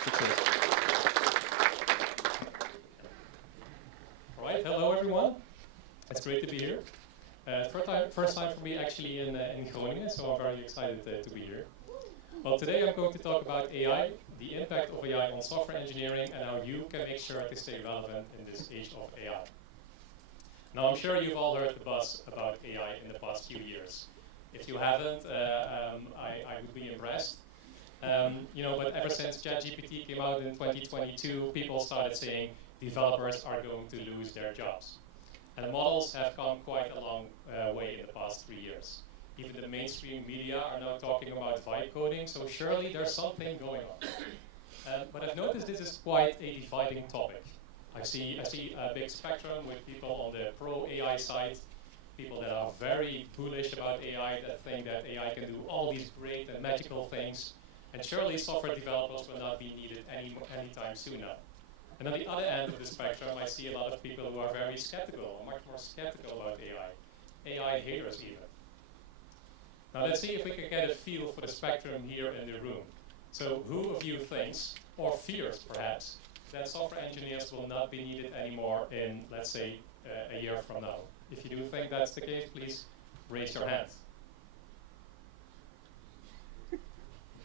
All right, hello everyone. It's great to be here. First time for me actually in Groningen, so I'm very excited to be here. Well, today I'm going to talk about AI, the impact of AI on software engineering, and how you can make sure to stay relevant in this age of AI. Now, I'm sure you've all heard the buzz about AI in the past few years. If you haven't, I would be impressed. But ever since ChatGPT came out in 2022, people started saying developers are going to lose their jobs. And the models have come quite a long way in the past 3 years. Even the mainstream media are now talking about vibe coding, so surely there's something going on. But I've noticed this is quite a dividing topic. I see a big spectrum with people on the pro AI side, people that are very bullish about AI, that think that AI can do all these great and magical things, and surely software developers will not be needed anytime soon now. And on the other end of the spectrum, I see a lot of people who are very skeptical, much more skeptical about AI haters even. Now let's see if we can get a feel for the spectrum here in the room. So who of you thinks, or fears perhaps, that software engineers will not be needed anymore in, let's say, a year from now? If you do think that's the case, please raise your hand.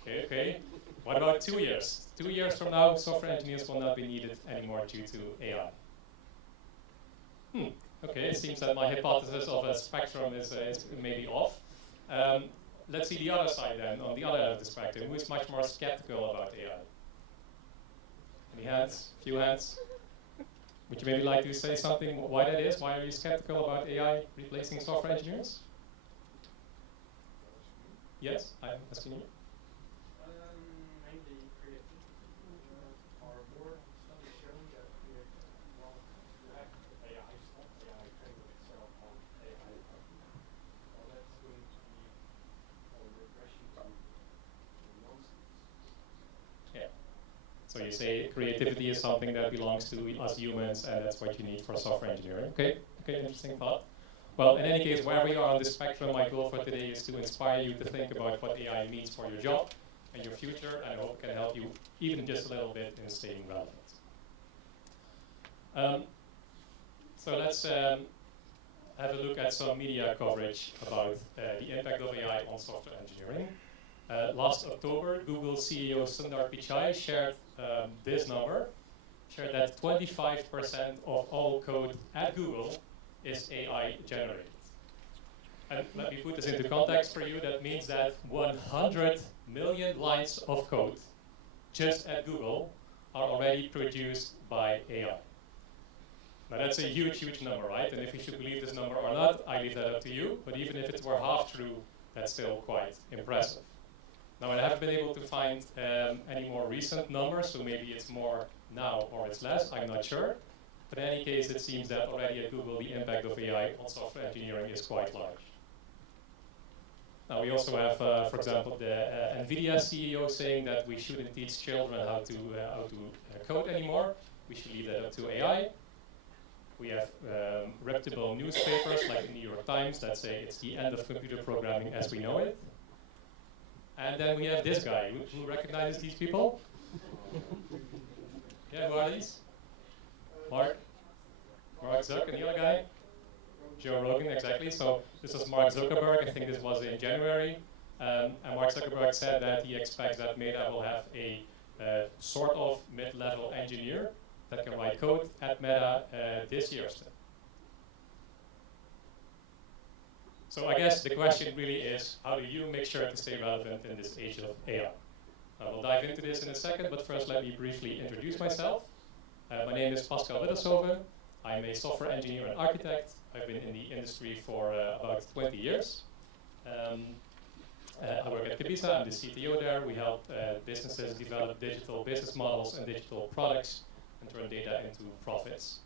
Okay. What about 2 years? 2 years from now, software engineers will not be needed anymore due to AI. Okay, it seems that my hypothesis of a spectrum is maybe off. Let's see the other side then, on the other end of the spectrum. Who is much more skeptical about AI? Any hands? Few hands? Would you maybe like to say something why that is? Why are you skeptical about AI replacing software engineers? Yes, I'm asking you. Mainly creativity. Are more studies showing that you have AI stuff, AI trained on itself on AI output, well, that's going to be a regression to nonsense. Yeah. So you say creativity is something that belongs to us humans, and that's what you need for software engineering. Okay, interesting thought. Well, in any case, wherever you are on the spectrum, my goal for today is to inspire you to think about what AI means for your job and your future, and I hope it can help you even just a little bit in staying relevant. So let's have a look at some media coverage about the impact of AI on software engineering. Last October, Google CEO Sundar Pichai shared this number, shared that 25% of all code at Google is AI generated. And let me put this into context for you. That means that 100 million lines of code just at Google are already produced by AI. Now that's a huge, huge number, right? And if you should believe this number or not, I leave that up to you. But even if it were half true, that's still quite impressive. Now I haven't been able to find any more recent numbers, so maybe it's more now or it's less, I'm not sure. But in any case, it seems that already at Google, the impact of AI on software engineering is quite large. Now we also have, for example, the NVIDIA CEO saying that we shouldn't teach children how to code anymore. We should leave that up to AI. We have reputable newspapers like the New York Times that say it's the end of computer programming as we know it. And then we have this guy. Who recognizes these people? Yeah, who are these? Mark Zuck, and the other guy? Joe Rogan, exactly. So this was Mark Zuckerberg. I think this was in January. And Mark Zuckerberg said that he expects that Meta will have a sort of mid-level engineer that can write code at Meta this year still. So I guess the question really is, how do you make sure to stay relevant in this age of AI? I will dive into this in a second, but first let me briefly introduce myself. My name is Pascal Widdershoven. I'm a software engineer and architect. I've been in the industry for about 20 years. I work at Capisa. I'm the CTO there. We help businesses develop digital business models and digital products and turn data into profits.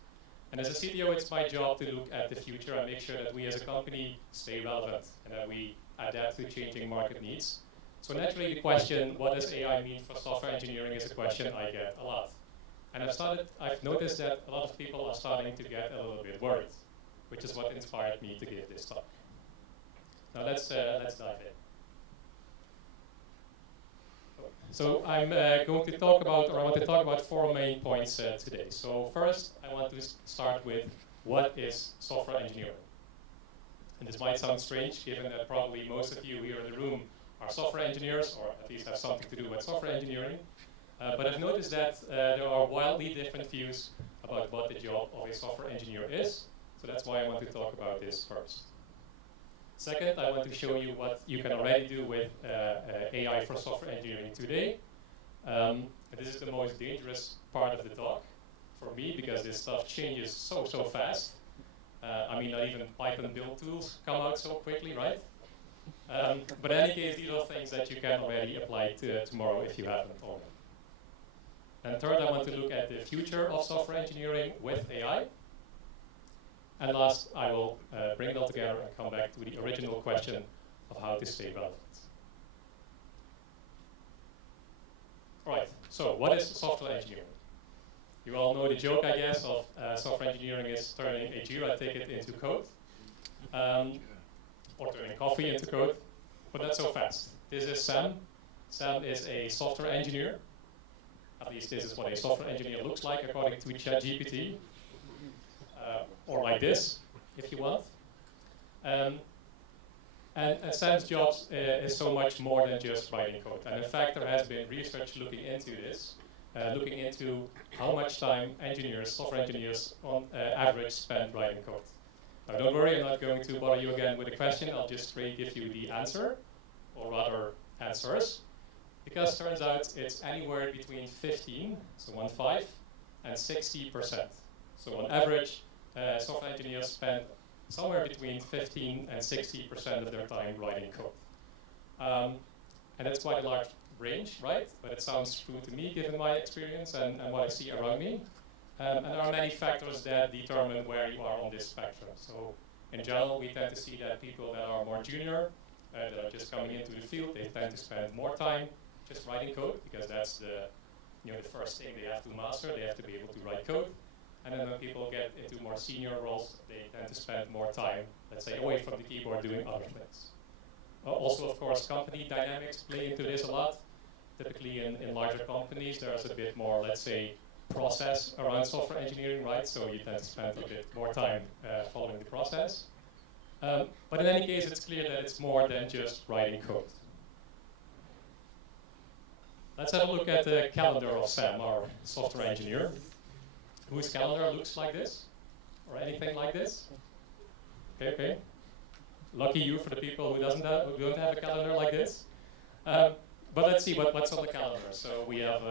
And as a CTO, it's my job to look at the future and make sure that we as a company stay relevant and that we adapt to changing market needs. So naturally, the question, what does AI mean for software engineering, is a question I get a lot. And I've noticed that a lot of people are starting to get a little bit worried, which is what inspired me to give this talk. Now let's dive in. So I'm going to talk about, or I want to talk about 4 main points today. So first, I want to start with what is software engineering. And this might sound strange, given that probably most of you here in the room are software engineers, or at least have something to do with software engineering. But I've noticed that there are wildly different views about what the job of a software engineer is. So that's why I want to talk about this first. Second, I want to show you what you can already do with AI for software engineering today. This is the most dangerous part of the talk for me, because this stuff changes so fast. I mean, not even Python build tools come out so quickly, right? But in any case, these are things that you can already apply to tomorrow if you haven't already. And third, I want to look at the future of software engineering with AI. And last, I will bring it all together and come back to the original question of how to stay relevant. All right, so what is software engineering? You all know the joke, I guess, of software engineering is turning a Jira ticket into code, or turning coffee into code, but not so fast. This is Sam. Sam is a software engineer. At least this is what a software engineer looks like according to ChatGPT. Or like this, if you want. And Sam's job is so much more than just writing code. And in fact, there has been research looking into this, looking into how much time engineers, software engineers, on average spend writing code. Now, don't worry, I'm not going to bother you again with a question. I'll just straight give you the answer, or rather answers, because turns out it's anywhere between 15, so 1/5, and 60%. So on average, software engineers spend somewhere between 15 and 60% of their time writing code. And that's quite a large range, right? But it sounds true to me, given my experience and what I see around me. And there are many factors that determine where you are on this spectrum. So in general, we tend to see that people that are more junior, that are just coming into the field, they tend to spend more time just writing code, because that's the first thing they have to master. They have to be able to write code. And then when people get into more senior roles, they tend to spend more time, let's say, away from the keyboard doing other things. Also, of course, company dynamics play into this a lot. Typically in larger companies, there's a bit more, let's say, process around software engineering, right? So you tend to spend a bit more time following the process. But in any case, it's clear that it's more than just writing code. Let's have a look at the calendar of Sam, our software engineer, whose calendar looks like this, or anything like this. Okay. Lucky you for the people who don't have a calendar like this. But let's see what's on the calendar. So we have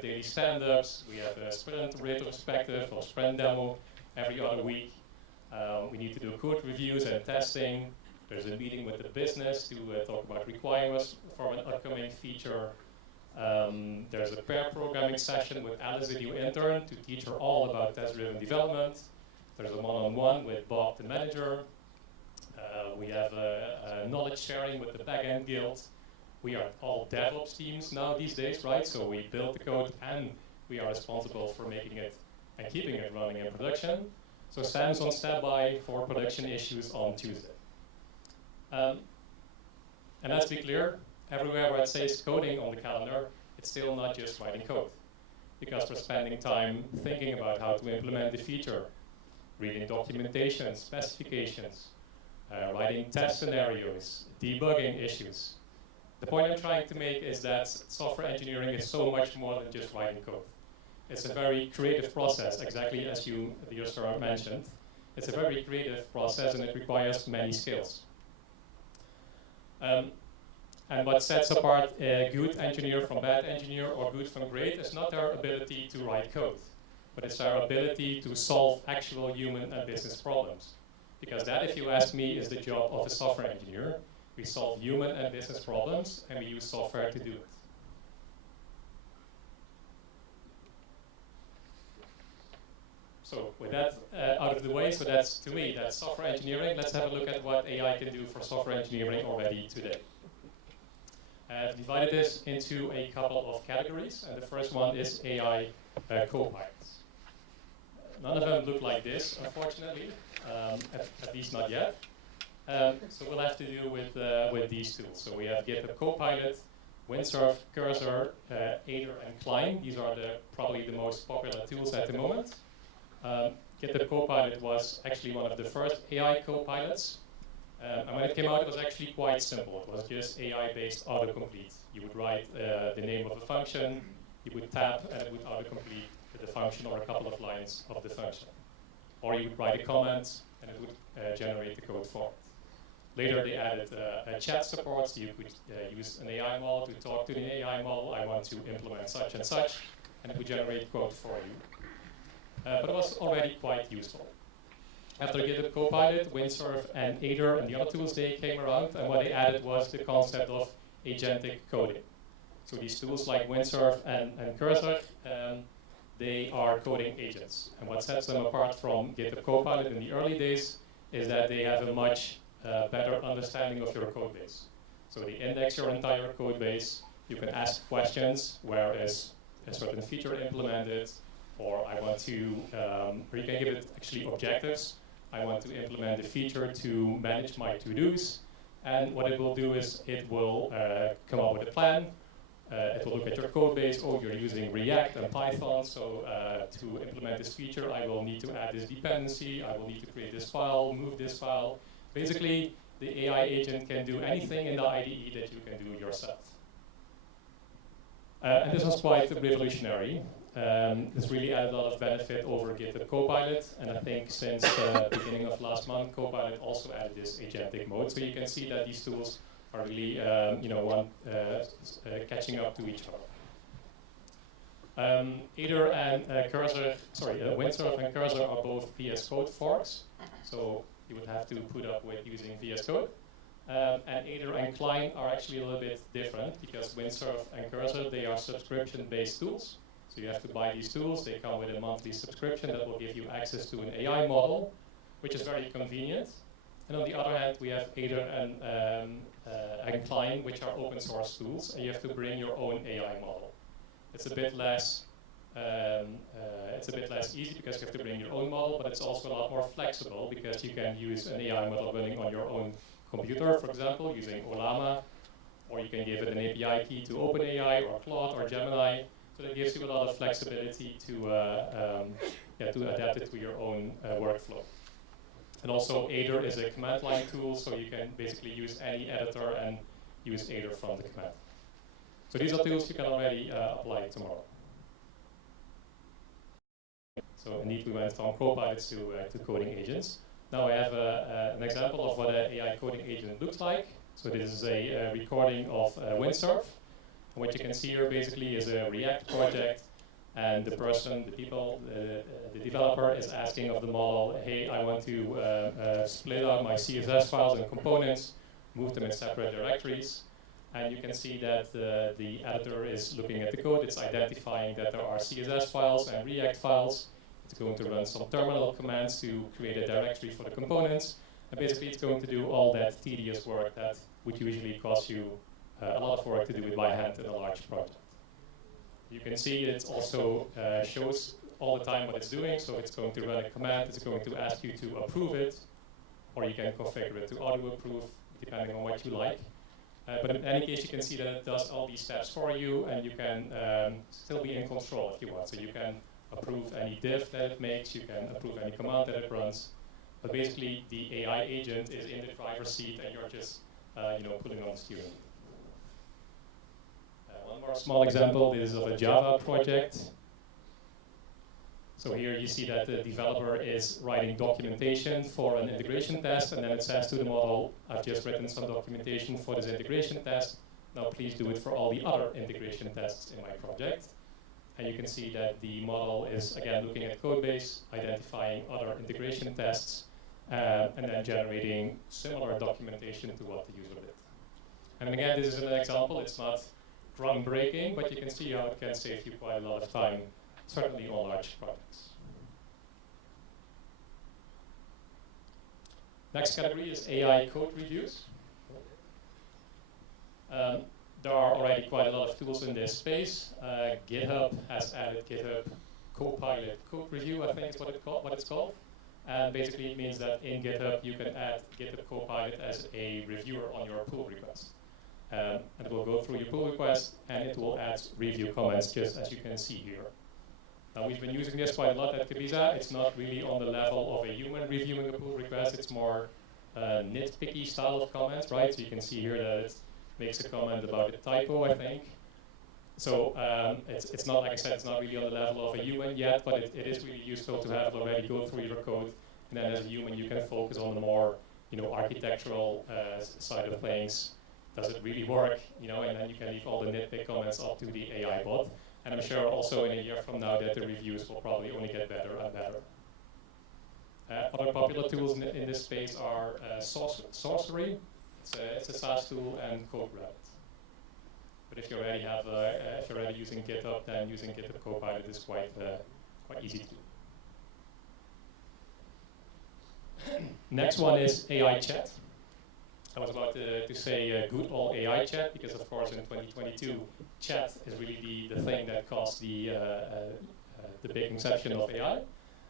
daily stand-ups, we have a sprint retrospective or sprint demo every other week. We need to do code reviews and testing. There's a meeting with the business to talk about requirements for an upcoming feature. There's a pair programming session with Alice, the new intern, to teach her all about test-driven development. There's a one-on-one with Bob, the manager. We have a knowledge sharing with the backend guild. We are all DevOps teams now these days, right? So we build the code and we are responsible for making it and keeping it running in production. So Sam's on standby for production issues on Tuesday. And let's be clear, everywhere where it says coding on the calendar, it's still not just writing code, because we're spending time thinking about how to implement the feature, reading documentation, specifications, writing test scenarios, debugging issues. The point I'm trying to make is that software engineering is so much more than just writing code. It's a very creative process, exactly as you, dear sir, mentioned. It's a very creative process and it requires many skills. And what sets apart a good engineer from bad engineer or good from great is not their ability to write code, but it's their ability to solve actual human and business problems. Because that, if you ask me, is the job of a software engineer. We solve human and business problems, and we use software to do it. So with that out of the way, so that's, to me, that's software engineering. Let's have a look at what AI can do for software engineering already today. I've divided this into a couple of categories, and the first one is AI copilots. None of them look like this, unfortunately, at least not yet. So we'll have to deal with these tools. So we have GitHub Copilot, Windsurf, Cursor, Aider, and Climb. These are probably the most popular tools at the moment. GitHub Copilot was actually one of the first AI copilots. And when it came out, it was actually quite simple. It was just AI-based autocomplete. You would write the name of a function, you would tap, and it would autocomplete the function or a couple of lines of the function. Or you would write a comment, and it would generate the code for it. Later, they added a chat support, so you could use an AI model to talk to the AI model. I want to implement such, and it would generate code for you. But it was already quite useful. After GitHub Copilot, Windsurf, and Aider, and the other tools, they came around, and what they added was the concept of agentic coding. So these tools like Windsurf and Cursor, they are coding agents. And what sets them apart from GitHub Copilot in the early days is that they have a much better understanding of your code base. So they index your entire code base. You can ask questions, where is a certain feature implemented, or I want to, or you can give it actually objectives. I want to implement a feature to manage my to-dos. And what it will do is it will come up with a plan. It will look at your code base. Oh, you're using React and Python, so to implement this feature, I will need to add this dependency. I will need to create this file, move this file. Basically, the AI agent can do anything in the IDE that you can do yourself. And this was quite revolutionary. This really added a lot of benefit over GitHub Copilot, and I think since the beginning of last month, Copilot also added this agentic mode. So you can see that these tools are really, catching up to each other. Aider and Windsurf and Cursor are both VS Code forks, so you would have to put up with using VS Code. And Aider and Climb are actually a little bit different because Windsurf and Cursor, they are subscription-based tools. So you have to buy these tools. They come with a monthly subscription that will give you access to an AI model, which is very convenient. And on the other hand, we have Aider and Climb, which are open source tools, and you have to bring your own AI model. It's a bit less easy because you have to bring your own model, but it's also a lot more flexible because you can use an AI model running on your own computer, for example, using Olama, or you can give it an API key to OpenAI or Claude or Gemini. So that gives you a lot of flexibility to adapt it to your own workflow. And also Aider is a command line tool, so you can basically use any editor and use Aider from the command. So these are tools you can already apply tomorrow. So indeed we went from copilots to coding agents. Now I have an example of what an AI coding agent looks like. So this is a recording of Windsurf. And what you can see here basically is a React project, and the developer is asking of the model, hey, I want to split out my CSS files and components, move them in separate directories. And you can see that the editor is looking at the code. It's identifying that there are CSS files and React files. It's going to run some terminal commands to create a directory for the components. And basically, it's going to do all that tedious work that would usually cost you a lot of work to do it by hand in a large project. You can see it also shows all the time what it's doing. So it's going to run a command. It's going to ask you to approve it, or you can configure it to auto-approve, depending on what you like. But in any case, you can see that it does all these steps for you, and you can still be in control if you want. So you can approve any diff that it makes. You can approve any command that it runs. But basically, the AI agent is in the driver's seat, and you're just pulling on the steering wheel. One more small example is of a Java project. So here you see that the developer is writing documentation for an integration test, and then it says to the model, I've just written some documentation for this integration test. Now please do it for all the other integration tests in my project. And you can see that the model is, again, looking at code base, identifying other integration tests, and then generating similar documentation to what the user did. And again, this is an example. It's not groundbreaking, but you can see how it can save you quite a lot of time, certainly on large projects. Next category is AI code reviews. There are already quite a lot of tools in this space. GitHub has added GitHub Copilot code review, I think is what it's called. And basically it means that in GitHub you can add GitHub Copilot as a reviewer on your pull request. And it will go through your pull request, and it will add review comments, just as you can see here. Now, we've been using this quite a lot at Kibisa. It's not really on the level of a human reviewing a pull request. It's more nitpicky style of comments, right? So you can see here that it makes a comment about a typo, I think. So it's not, like I said, it's not really on the level of a human yet, but it is really useful to have it already go through your code. And then as a human, you can focus on the more, architectural side of things. Does it really work? And then you can leave all the nitpick comments up to the AI bot. And I'm sure also in a year from now that the reviews will probably only get better and better. Other popular tools in this space are Sorcery. It's a SaaS tool, and CodeRabbit. But if you already have, if you're already using GitHub, then using GitHub Copilot is quite easy to do. Next one is AI chat. I was about to say good old AI chat, because of course in 2022, chat is really the thing that caused the big inception of AI.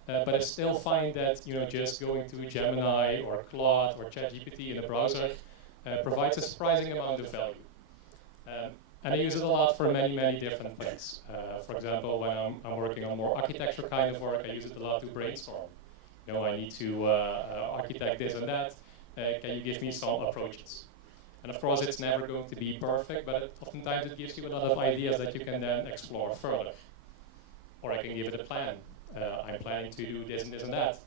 But I still find that just going to Gemini or Claude or ChatGPT in a browser provides a surprising amount of value. And I use it a lot for many, many different things. For example, when I'm working on more architecture kind of work, I use it a lot to brainstorm. I need to architect this and that. Can you give me some approaches? And of course, it's never going to be perfect, but oftentimes it gives you a lot of ideas that you can then explore further. Or I can give it a plan. I'm planning to do this and this and that.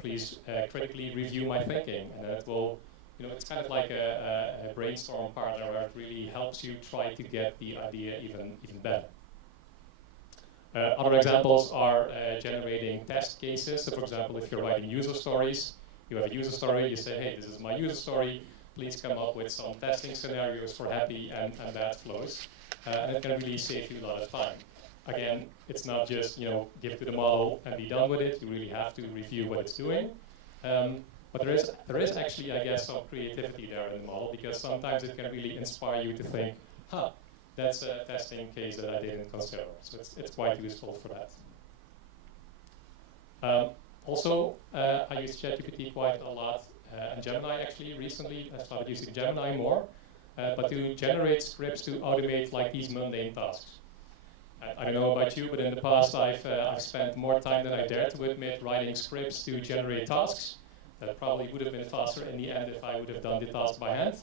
Please critically review my thinking. And it will, it's kind of like a brainstorm partner where it really helps you try to get the idea even better. Other examples are generating test cases. So for example, if you're writing user stories, you have a user story, you say, hey, this is my user story, please come up with some testing scenarios for happy and bad flows. And it can really save you a lot of time. Again, it's not just, give it to the model and be done with it. You really have to review what it's doing. But there is actually, I guess, some creativity there in the model, because sometimes it can really inspire you to think, that's a testing case that I didn't consider. So it's quite useful for that. Also, I use ChatGPT quite a lot, and Gemini actually recently. I started using Gemini more, but to generate scripts to automate like these mundane tasks. I don't know about you, but in the past I've spent more time than I dare to admit writing scripts to generate tasks. That probably would have been faster in the end if I would have done the task by hand.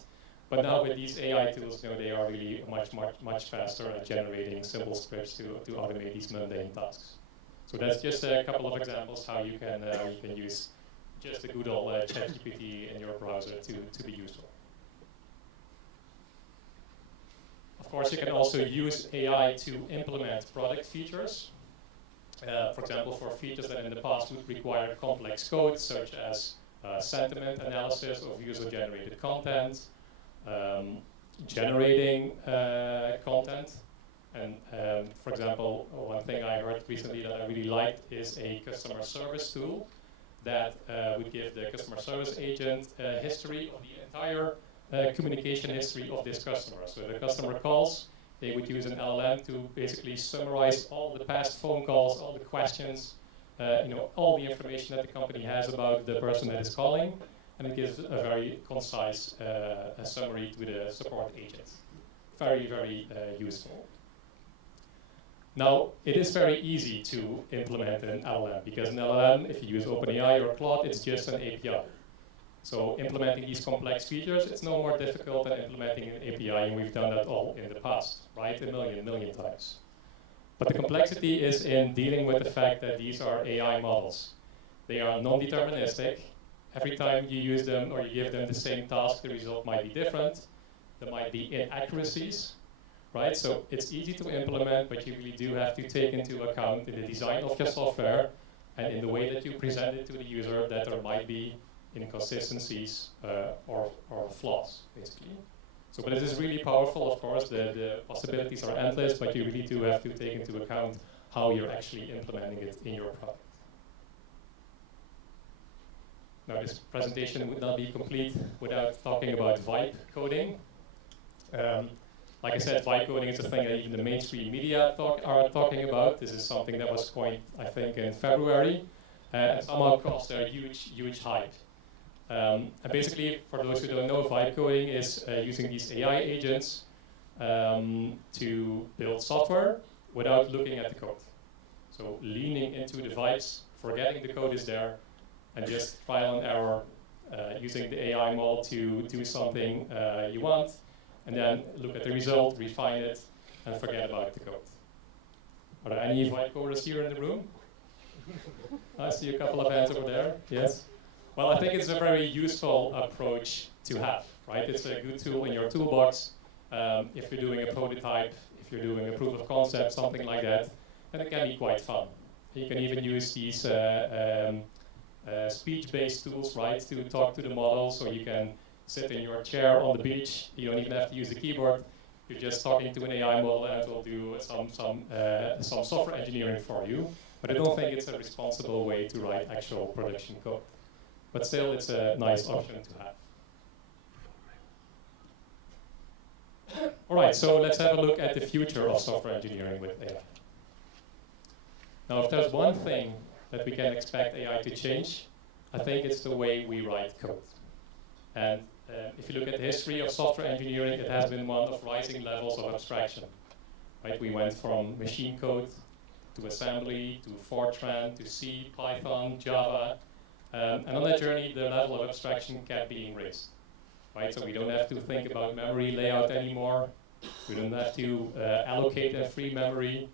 But now with these AI tools, they are really much faster at generating simple scripts to automate these mundane tasks. So that's just a couple of examples how you can use just a good old ChatGPT in your browser to be useful. Of course, you can also use AI to implement product features. For example, for features that in the past would require complex code, such as sentiment analysis of user-generated content, generating content. And for example, one thing I heard recently that I really liked is a customer service tool that would give the customer service agent a history of the entire communication history of this customer. So if the customer calls, they would use an LLM to basically summarize all the past phone calls, all the questions, all the information that the company has about the person that is calling, and it gives a very concise summary to the support agent. Very, very useful. Now, it is very easy to implement an LLM, because an LLM, if you use OpenAI or Claude, it's just an API. So implementing these complex features, it's no more difficult than implementing an API, and we've done that all in the past, right? A million times. But the complexity is in dealing with the fact that these are AI models. They are non-deterministic. Every time you use them or you give them the same task, the result might be different. There might be inaccuracies, right? So it's easy to implement, but you really do have to take into account in the design of your software and in the way that you present it to the user that there might be inconsistencies or flaws, basically. So, but it is really powerful, of course. The possibilities are endless, but you really do have to take into account how you're actually implementing it in your product. Now, this presentation would not be complete without talking about vibe coding. Like I said, vibe coding is a thing that even the mainstream media are talking about. This is something that was coined, I think, in February, and somehow caused a huge hype. And basically, for those who don't know, vibe coding is using these AI agents to build software without looking at the code. So leaning into the vibes, forgetting the code is there, and just trial and error, using the AI model to do something you want, and then look at the result, refine it, and forget about the code. Are there any vibe coders here in the room? I see a couple of hands over there. Yes? Well, I think it's a very useful approach to have, right? It's a good tool in your toolbox. If you're doing a prototype, if you're doing a proof of concept, something like that, then it can be quite fun. You can even use these speech-based tools, right, to talk to the model. So you can sit in your chair on the beach. You don't even have to use the keyboard. You're just talking to an AI model, and it will do some software engineering for you. But I don't think it's a responsible way to write actual production code. But still, it's a nice option to have. All right, so let's have a look at the future of software engineering with AI. Now, if there's one thing that we can expect AI to change, I think it's the way we write code. And if you look at the history of software engineering, it has been one of rising levels of abstraction. Right? We went from machine code to assembly, to Fortran, to C, Python, Java. And on that journey, the level of abstraction kept being raised. Right? So we don't have to think about memory layout anymore. We don't have to allocate a free memory.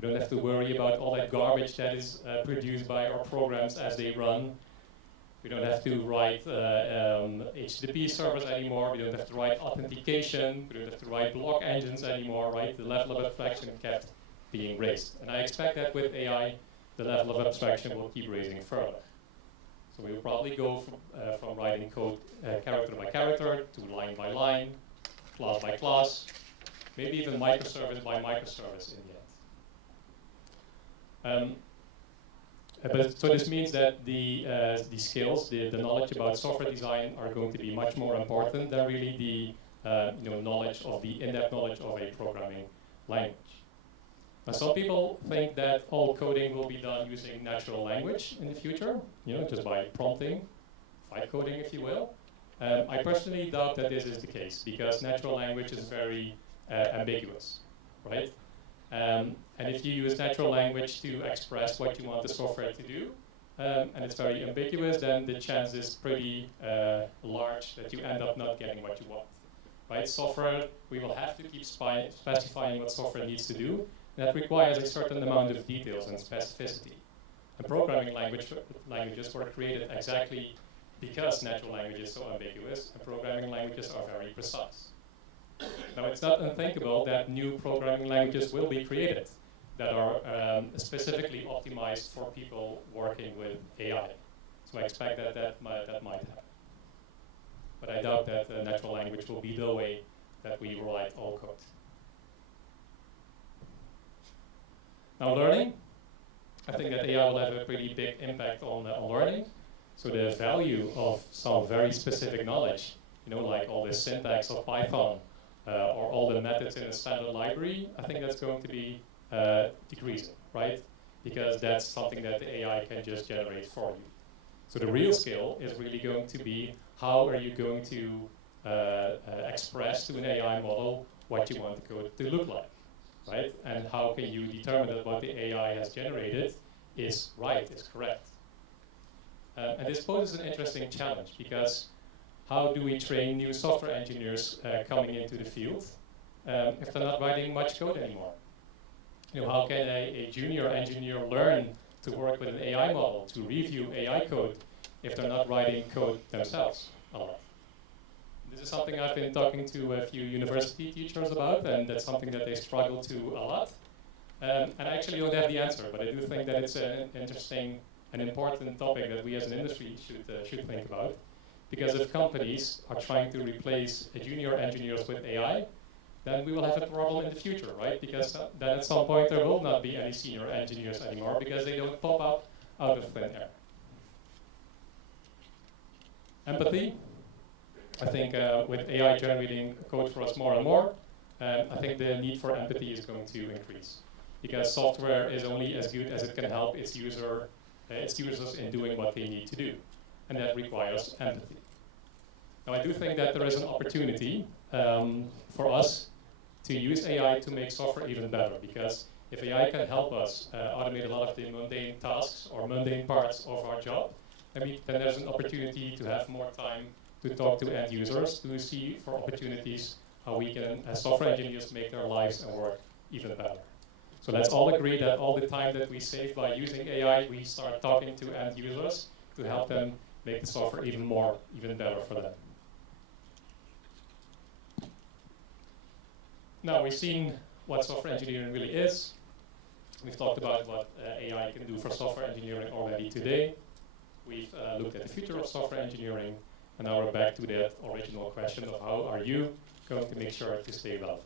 We don't have to worry about all that garbage that is produced by our programs as they run. We don't have to write HTTP servers anymore. We don't have to write authentication. We don't have to write block engines anymore, right? The level of abstraction kept being raised. And I expect that with AI, the level of abstraction will keep raising further. So we will probably go from writing code character by character to line by line, class by class, maybe even microservice by microservice in the end. So this means that the skills, the knowledge about software design are going to be much more important than really the knowledge of the in-depth knowledge of a programming language. Now, some people think that all coding will be done using natural language in the future, just by prompting, vibe coding, if you will. I personally doubt that this is the case because natural language is very ambiguous, right? And if you use natural language to express what you want the software to do, and it's very ambiguous, then the chance is pretty large that you end up not getting what you want. Right? Software, we will have to keep specifying what software needs to do. That requires a certain amount of details and specificity. And programming languages were created exactly because natural language is so ambiguous, and programming languages are very precise. Now, it's not unthinkable that new programming languages will be created that are specifically optimized for people working with AI. So I expect that might happen. But I doubt that natural language will be the way that we write all code. Now, learning. I think that AI will have a pretty big impact on learning. So the value of some very specific knowledge, like all the syntax of Python, or all the methods in a standard library, I think that's going to be decreasing, right? Because that's something that the AI can just generate for you. So the real skill is really going to be how are you going to express to an AI model what you want the code to look like, right? And how can you determine that what the AI has generated is right, is correct? And this poses an interesting challenge because how do we train new software engineers coming into the field if they're not writing much code anymore? How can a junior engineer learn to work with an AI model, to review AI code, if they're not writing code themselves a lot? This is something I've been talking to a few university teachers about, and that's something that they struggle to a lot. And I actually don't have the answer, but I do think that it's an interesting and important topic that we as an industry should think about. Because if companies are trying to replace junior engineers with AI, then we will have a problem in the future, right? Because then at some point there will not be any senior engineers anymore because they don't pop up out of thin air. Empathy. I think with AI generating code for us more and more, I think the need for empathy is going to increase. Because software is only as good as it can help its users in doing what they need to do. and that requires empathy. Now, I do think that there is an opportunity for us to use AI to make software even better, because if AI can help us automate a lot of the mundane tasks or mundane parts of our job, then there's an opportunity to have more time to talk to end users, to see for opportunities how we can, as software engineers, make their lives and work even better. So let's all agree that all the time that we save by using AI, we start talking to end users to help them make the software even better for them. Now, we've seen what software engineering really is. We've talked about what AI can do for software engineering already today. We've looked at the future of software engineering, and now we're back to that original question of how are you going to make sure to stay relevant.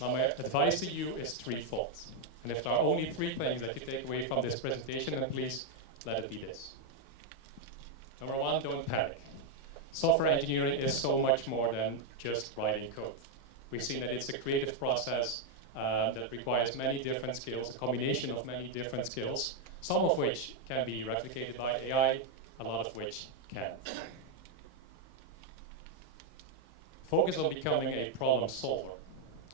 Now, my advice to you is threefold. And if there are only three things that you take away from this presentation, then please let it be this. Number one, don't panic. Software engineering is so much more than just writing code. We've seen that it's a creative process that requires many different skills, a combination of many different skills, some of which can be replicated by AI, a lot of which can't. Focus on becoming a problem solver.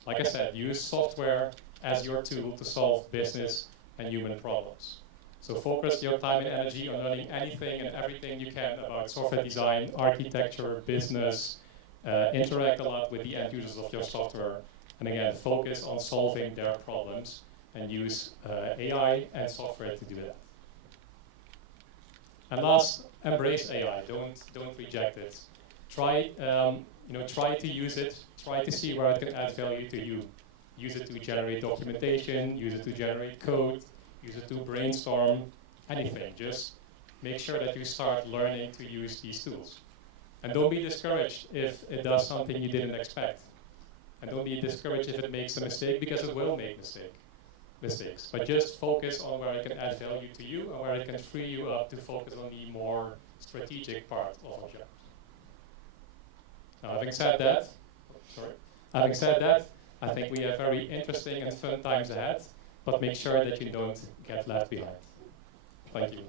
Like I said, use software as your tool to solve business and human problems. So focus your time and energy on learning anything and everything you can about software design, architecture, business, interact a lot with the end users of your software, and again, focus on solving their problems and use AI and software to do that. And last, embrace AI. Don't reject it. Try to use it. Try to see where it can add value to you. Use it to generate documentation. Use it to generate code. Use it to brainstorm. Anything. Just make sure that you start learning to use these tools. And don't be discouraged if it does something you didn't expect. And don't be discouraged if it makes a mistake, because it will make mistakes. But just focus on where it can add value to you and where it can free you up to focus on the more strategic part of your job. Now, having said that, I think we have very interesting and fun times ahead, but make sure that you don't get left behind. Thank you.